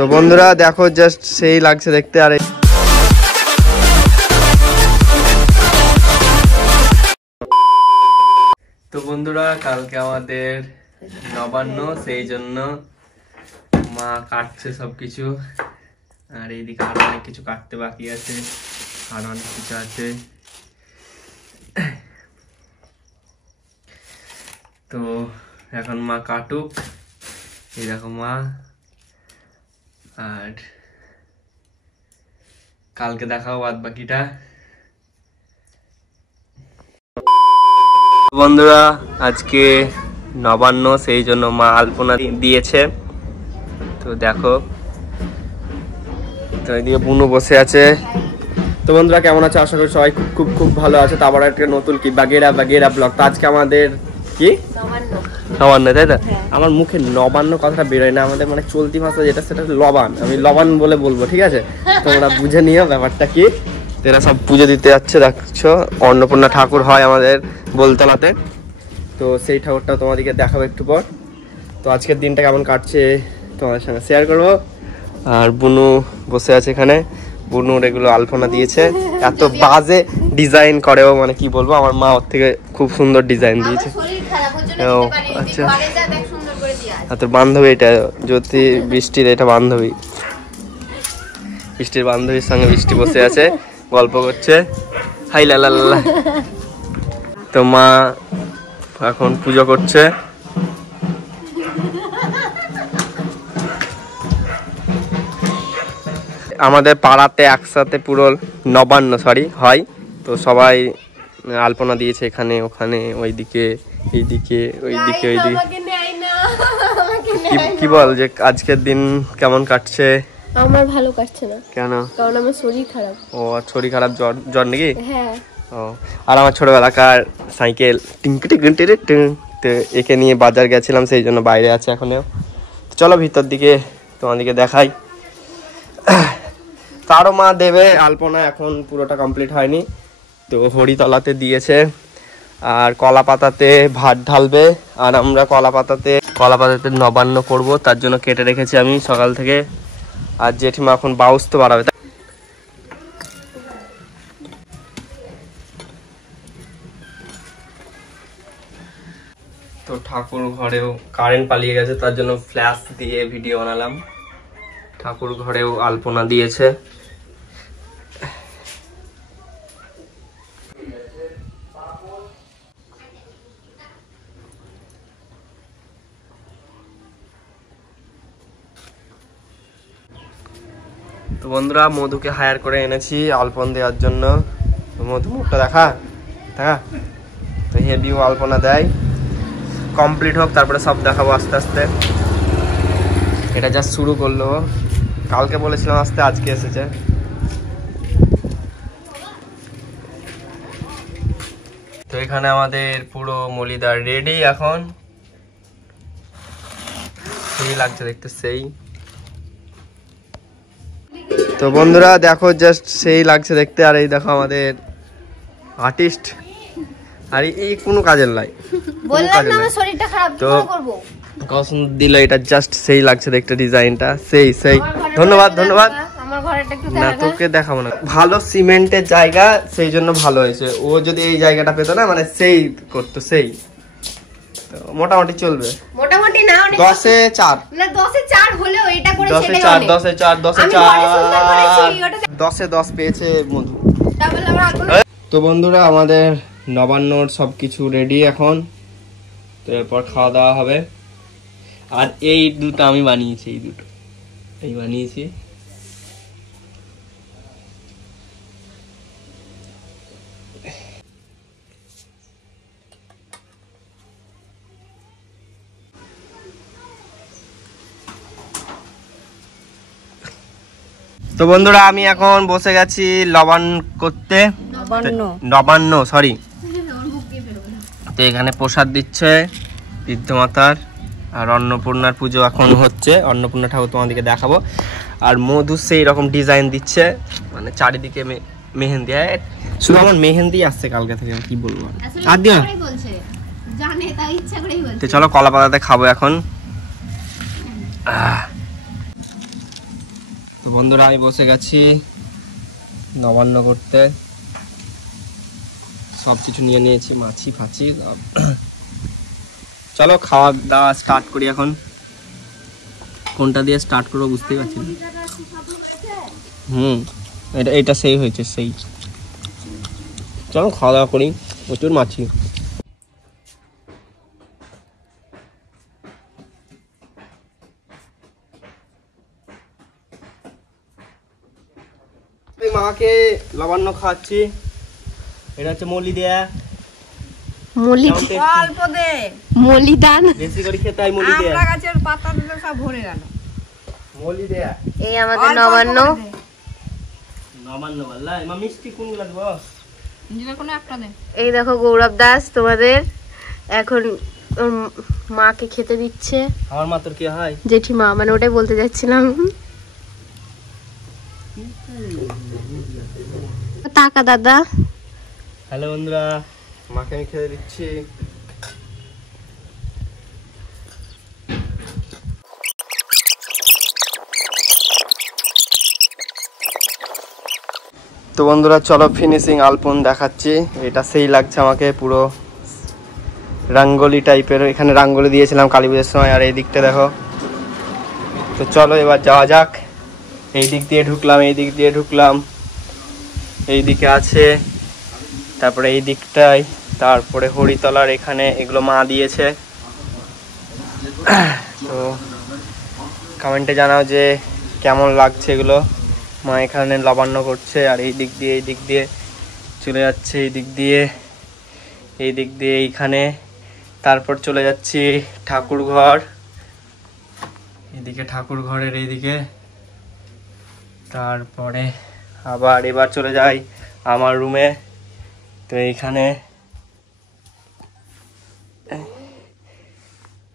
তো বন্ধুরা দেখো জাস্ট সেই লাগছে দেখতে। আর তো বন্ধুরা কালকে আমাদের নবান্ন, সেই জন্য মা কাটছে সবকিছু। আর এইদিকে আরো অনেক কিছু কাটতে বাকি আছে, আর অনেক কিছু আছে। তো এখন মা কাটুক, এই দেখো মা। আর কালকে দেখাও বাদ বাকিটা। বন্ধুরা আজকে নবান্ন, সেই জন্য মা আলপনা দিয়েছে। তো দেখো, তো এদিকে বুনু বসে আছে। তো বন্ধুরা কেমন আছে? আশা করি সবাই খুব খুব খুব ভালো আছে। তো আবার একটা নতুন কি বাগেরা ব্লগ। তো আজকে আমাদের কি নবান্ন, তাই তো? আমার মুখে নবান্ন কথাটা বেরোয় না, আমাদের মানে চলতি ভাষা যেটা সেটা লবান। আমি লবান বলে বলবো, ঠিক আছে? তোমরা বুঝে নিও ব্যাপারটা কি। এরা সব পুজো দিতে যাচ্ছে, দেখছো অন্নপূর্ণা ঠাকুর হয় আমাদের বোলতলাতে। তো সেই ঠাকুরটা তোমাদেরকে দেখাবো একটু পর। তো আজকের দিনটা কেমন কাটছে তোমাদের সঙ্গে শেয়ার করবো। আর বুনু বসে আছে এখানে, বুনুর এগুলো আলপনা দিয়েছে। এত বাজে ডিজাইন করেও, মানে কি বলবো, আমার মা ওর থেকে খুব সুন্দর ডিজাইন দিয়েছে। ও আচ্ছা, আর তোর বান্ধবী এটা জ্যোতি, বৃষ্টির এটা বান্ধবী, বৃষ্টির বান্ধবীর সঙ্গে বৃষ্টি বসে আছে, গল্প করছে। হাই লা লা লা। তো মা এখন পুজো করছে। আমাদের পাড়াতে একসাথে পুরো নবান্ন হয়। তো সবাই আলপনা দিয়েছে, এখানে ওখানে, ওইদিকে এইদিকে, ওইদিকে ওইদিকে। কি বল যে আজকের দিন কেমন কাটছে? আমার ভালো কাটছে না। কেন? কারণ আমার শরীর খারাপ। ও শরীর খারাপ, জ্বর নাকি? হ্যাঁ। ও আর আমার ছোটবেলাকার সাইকেল তো একে নিয়ে বাজার গেছিলাম, সেই জন্য বাইরে আছে এখনও। চলো ভিতর দিকে তোমাদেরকে দেখাই। তারও মা দেবে আলপনা, এখন পুরোটা কমপ্লিট হয়নি। তো হরিতলাতে দিয়েছে, আর কলা পাতাতে ভাত ঢালবে। আর আমরা কলা পাতাতে নবান্ন করব, তার জন্য কেটে রেখেছি আমি সকাল থেকে। আর জেঠিমা এখন বাউস্ত বাড়াবে। তো ঠাকুর ঘরেও কারেন্ট পালিয়ে গেছে, তার জন্য ফ্ল্যাশ দিয়ে ভিডিও বানালাম। ঠাকুর ঘরেও আলপনা দিয়েছে। তো বন্ধুরা মধুকে হায়ার করে এনেছি আলপন দেওয়ার জন্য। মধু মুখটা দেখা। তো হেভিও আলপনা দেয়, কমপ্লিট হোক তারপরে সব দেখাবো আস্তে আস্তে। এটা জাস্ট শুরু করলো, কালকে বলেছিলাম আসতে, আজকে এসেছে। তো এখানে আমাদের পুরো মলিদার রেডি এখন। সেই লাগছে দেখতে, সেই। তো বন্ধুরা দেখো জাস্ট সেই লাগছে দেখতে। আর এই দেখো আমাদের আর্টিস্ট, আর এই কোনো কাজের লাই, বললাম না আমার শরীরটা খারাপ, কি করব? কসম দিল, এটা জাস্ট সেই লাগছে দেখতে, ডিজাইনটা সেই। ধন্যবাদ। আমার ঘরটা একটু না তোকে দেখাবো না, ভালো সিমেন্টের জায়গা, সেই জন্য ভালো হয়েছে। ও যদি এই জায়গাটা পেতো না, মানে সেই করতো, সেই মোটামুটি চলবে। মোটামুটি না, 10-এ 4 না, 10-এ 4 হলেও এটা করে ছেড়ে 10-এ 4 10-এ 10 পেয়েছে মধু। তো বন্ধুরা আমাদের নবান্নর সবকিছু রেডি এখন। তো এরপর খাওয়া দাওয়া হবে। আর এই দুটো আমি বানিয়েছি, এই বানিয়েছি। তো বন্ধুরা আমি এখন বসে গেছি লবণ করতে, নবান্ন সরি। তো এখানে প্রসাদ দিচ্ছে বৃদ্ধ মাতার, আর অন্নপূর্ণার পুজো এখন হচ্ছে। অন্নপূর্ণা ঠাকুর তোমাদেরকে দেখাবো। আর মধু সেই রকম ডিজাইন দিচ্ছে, মানে চারিদিকে মেহেন্দি। শুধু আমার মেহেন্দি আসছে কালকে থেকে, কি বলবো। আর দিও তো চলো কলা পাতাতে খাবো এখন। বন্ধুরা আমি বসে গেছি নবান্ন করতে, সব কিছু নিয়ে নিয়েছি, মাছি ফাছি। চলো খাওয়া দাওয়া স্টার্ট করি। এখন কোনটা দিয়ে স্টার্ট করবো বুঝতেই পারছি না। এটা সেই হয়েছে সেই। চলো খাওয়া দাওয়া করি, প্রচুর মাছি। মাকে লবণ্য খাওয়াচ্ছি। এটা হচ্ছে মলি দেয়া মলিদান বেশি করে খেতে হয়। মলি দেয়া গাছের পাতা দিলে সব ভরে গেল। মলি দেয়া এই আমাদের নবান্ন। নবান্ন বললা মা মিষ্টি কোনগুলো দেব? নিজের কোনো একটা দে। এই দেখো গৌরব দাস তোমাদের এখন ওর মাকে খেতে দিচ্ছে। আমার মা তোর কি হয়? জেঠিমা, মানে ওটাই বলতে যাচ্ছিলাম। টাকা দাদা। হ্যালো বন্ধুরা, মাকে আমি খেতে দিচ্ছি। তো বন্ধুরা চলো ফিনিশিং আলপন দেখাচ্ছি। এটা সেই লাগছে আমাকে, পুরো রাঙ্গোলি টাইপের। এখানে রাঙ্গোলি দিয়েছিলাম কালী পুজোর সময়। আর এই দিকটা দেখো। তো চলো এবার যাওয়া যাক। এই দিক দিয়ে ঢুকলাম, এই দিক দিয়ে ঢুকলাম, এই দিকে আছে, তারপরে এই দিকটায়, তারপরে হরিতলার এখানে এগুলো মা দিয়েছে। তো কমেন্টে জানাও যে কেমন লাগছে এগুলো। মা এখানে লবণ্য করছে। আর এই দিক দিয়ে চলে যাচ্ছে, এই দিক দিয়ে এইখানে, তারপর চলে যাচ্ছি ঠাকুর ঘর, এদিকে ঠাকুর ঘরের এইদিকে, তারপরে আবার এবার চলে যাই আমার রুমে। তো এইখানে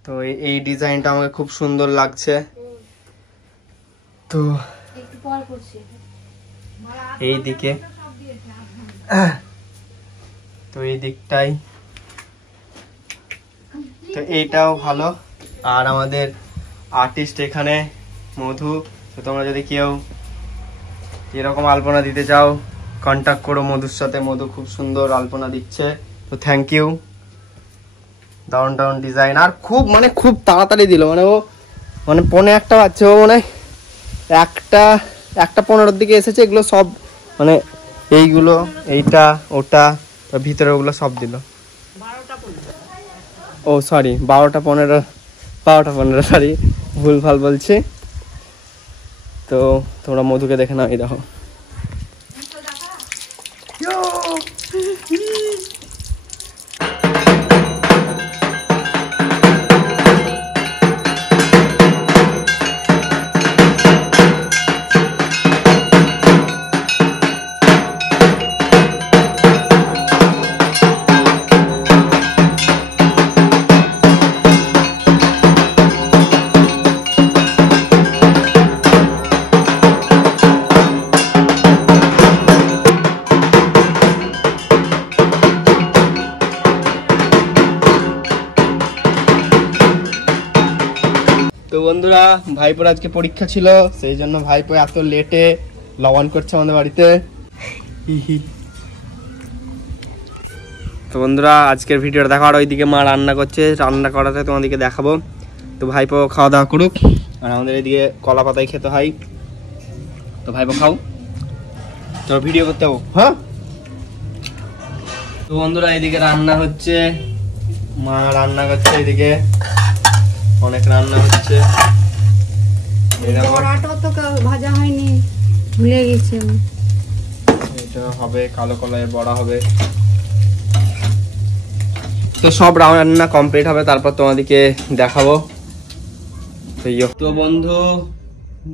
তো এই ডিজাইনটা আমাকে খুব সুন্দর লাগছে। তো এই দিকে, তো এই দিকটাই, তো এইটাও ভালো। আর আমাদের আর্টিস্ট এখানে মধু। তো তোমরা যদি কেউ এরকম আলপনা দিতে চাও কন্ট্যাক্ট করো মধুর সাথে। মধু খুব সুন্দর আলপনা দিচ্ছে। তো থ্যাংক ইউ। দারুণ দারুণ ডিজাইন। আর খুব তাড়াতাড়ি দিল। মানে ও মানে 1:45 বাজছে, ও মানে 1:15 দিকে এসেছে। এগুলো সব মানে এইগুলো, এইটা, ওটা, ভিতরে ওগুলো সব দিল। ও সরি 12:15 সরি, ভুল ভাল বলছি। তো তোমরা মধুকে দেখে নাও। এই দেখো তো বন্ধুরা ভাইপোর আজকে পরীক্ষা ছিল, সেই জন্য ভাইপো এত লেটে লবণ করছে আমাদের বাড়িতে। তো বন্ধুরা আজকের ভিডিওটা দেখো। আর ওইদিকে মা রান্না করছে, রান্না করাতে তোমাদেরকে দেখাবো। তো ভাইপো খাওয়া দাওয়া করুক। আর আমাদের এদিকে কলা পাতায় খেতে হয়। তো ভাইপো খাও, তো ভিডিও করতে হবো। হ্যাঁ তো বন্ধুরা এদিকে রান্না হচ্ছে, মা রান্না করছে, এদিকে অনেক রান্না হচ্ছে। বড়াটা তো ভাজা হয়নি, ভুলে গেছি। এটা হবে কালো কলাইয়ের বড়া হবে। তো সব রান্না কমপ্লিট হবে, তারপর তোমাদেরকে দেখাবো। তো বন্ধু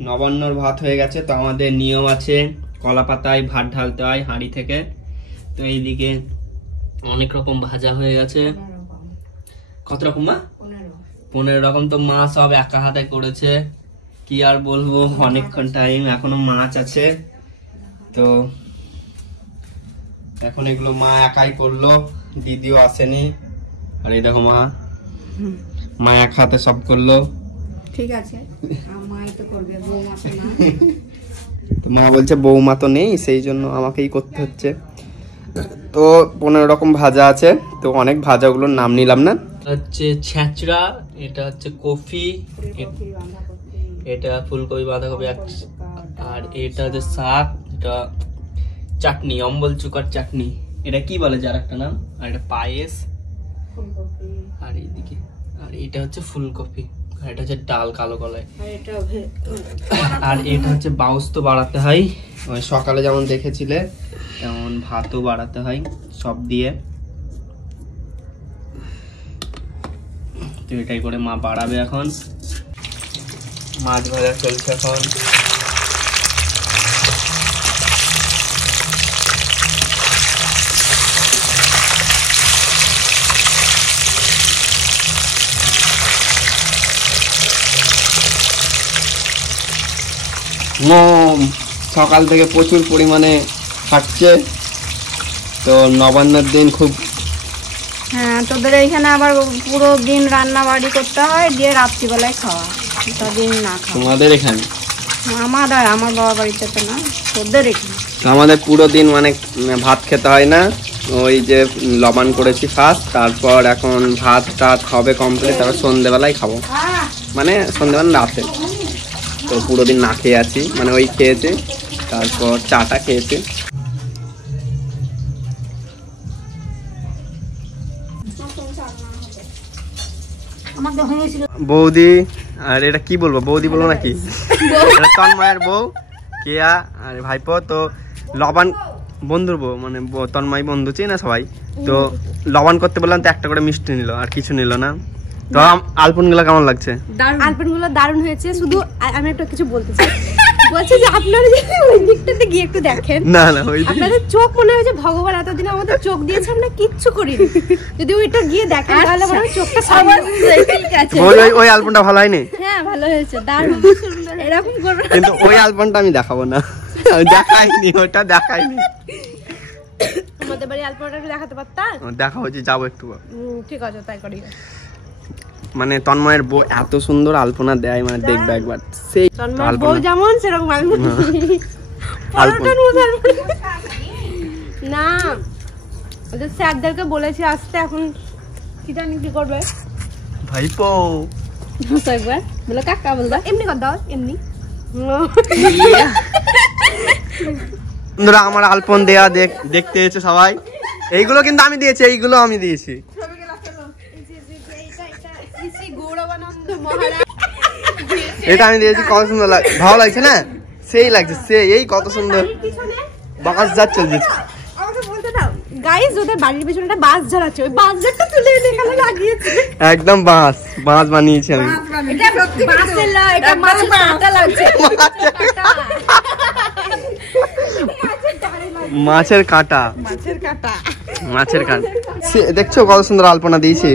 নবান্নর ভাত হয়ে গেছে। তো আমাদের নিয়ম আছে কলা পাতায় ভাত ঢালতে হয় হাঁড়ি থেকে। তো এইদিকে অনেক রকম ভাজা হয়ে গেছে। কত রকম মা? 15 রকম। তো মা সব একা হাতে করেছে, কি আর বলবো, অনেকক্ষণ টাইম। এখনো মাছ আছে। তো এখন এগুলো মা একাই করলো, দিদিও আসেনি। আর এই দেখো মা এক হাতে সব করলো। ঠিক আছে, মাই তো করবে, বউ আসে না। তো মা বলছে বৌমা তো নেই, সেই জন্য আমাকেই করতে হচ্ছে। তো 15 রকম ভাজা আছে, তো অনেক ভাজাগুলোর নাম নিলাম না। হচ্ছে ছ্যাঁচড়া, এটা হচ্ছে কফি, এটা ফুলকপি বাঁধাকপি, আর এটা হচ্ছে শাক, এটা চাটনি, অম্বল চুকার চাটনি, এটা কি বলে যার একটা নাম, আর এটা পায়েস, আর এইদিকে আর এটা হচ্ছে ফুলকপি, আর এটা হচ্ছে ডাল কালো কলাই, আর এটা হচ্ছে বাউস তো বাড়াতে হয়, ওই সকালে যেমন দেখেছিলে তেমন ভাতও বাড়াতে হয় সব দিয়ে। তো এটাই করে মা বাড়াবে এখন। মাছ ভাজা চলছে এখন। সকাল থেকে প্রচুর পরিমাণে খাটছে, তো নবান্নের দিন খুব। হ্যাঁ, তোদের এইখানে আবার পুরো দিন রান্না বাড়ি করতে হয়, দিয়ে রাত্রিবেলায় খাওয়া, দিন না খাওয়া। তোমাদের এখানে? আমার বাবা বাড়িতে তো না, তোদের এখানে। আমাদের পুরো দিন মানে ভাত খেতে হয় না, ওই যে লবণ করেছি ফার্স্ট, তারপর এখন ভাত টাত হবে কমপ্লিট, তারপর সন্ধ্যেবেলায় খাবো, মানে সন্ধ্যেবেলা রাতে। তো পুরো দিন না খেয়ে আছি, মানে ওই খেয়েছি, তারপর চাটা খেয়েছি। বৌদি, আর এটা কি বলবো, বৌদি বলবো নাকি, তন্ময়ের বউ কেয়া আর ভাইপো। তো লবণ বন্ধুর বউ, মানে তন্ময় বন্ধু চেয়ে না সবাই, তো লবণ করতে বললাম, তো একটা করে মিষ্টি নিল, আর কিছু নিল না। তো আলপন গুলো কেমন লাগছে? আলপন গুলো দারুণ হয়েছে। শুধু আমি একটা কিছু বলতে চাই, বলছে যে আপনারা যদি ওই দিকটাতে গিয়ে একটু দেখেন, না না ওই আপনাদের চোখ মনে হয় যে ভগবান এতদিন আমাদের চোখ দিয়েছে, আমরা কিচ্ছু করিনি। যদি ওইটা গিয়ে দেখেন তাহলে মনে হয় চোখটা সামনে ঠিক আছে। ওই আলপনটা ভালো হয়নি? হ্যাঁ ভালো হয়েছে, দারুণ সুন্দর। এরকম করবে, কিন্তু ওই আলপনটা আমি দেখাবো না, দেখাইনি, ওটা দেখাইনি। আমাদের বাড়ি আলপনাটা দেখাতে পারতাম? দেখাবো, যে যাবো একটু। ঠিক আছে, তাই করি। মানে তন্ময়ের বউ এত সুন্দর আলপনা দেয়, মানে দেখবে একবার, সেই তন্ময়ের বউ যেমন সেরকম আলপনা না। ওদের স্যারদেরকে বলেছি আসতে, এখন কি জানি কি করবে। ভাইপো একবার বলে কাকা বলবা, এমনি কর দাও, এমনি। বন্ধুরা আমার আলপন দেয়া দেখতে এসেছে সবাই, এইগুলো কিন্তু আমি দিয়েছি, এইগুলো আমি দিয়েছি। এটা আমি দিয়েছি, কত সুন্দর ভালো লাগছে না? সেই লাগছে, এই কত সুন্দর বাস যাচ্ছে। গাইস, ওদের বাড়ির পিছনে একটা বাস ঝাড় আছে, ওই বাস ঝাড়টা তুলে এনে এখানে লাগিয়েছে। একদম বাস বানিয়েছি আমি। এটা বাসের না, এটা মাছের কাঁটা লাগছে। মাছের কাঁটা, মাছের কাঁটা দেখছো কত সুন্দর আলপনা দিয়েছি।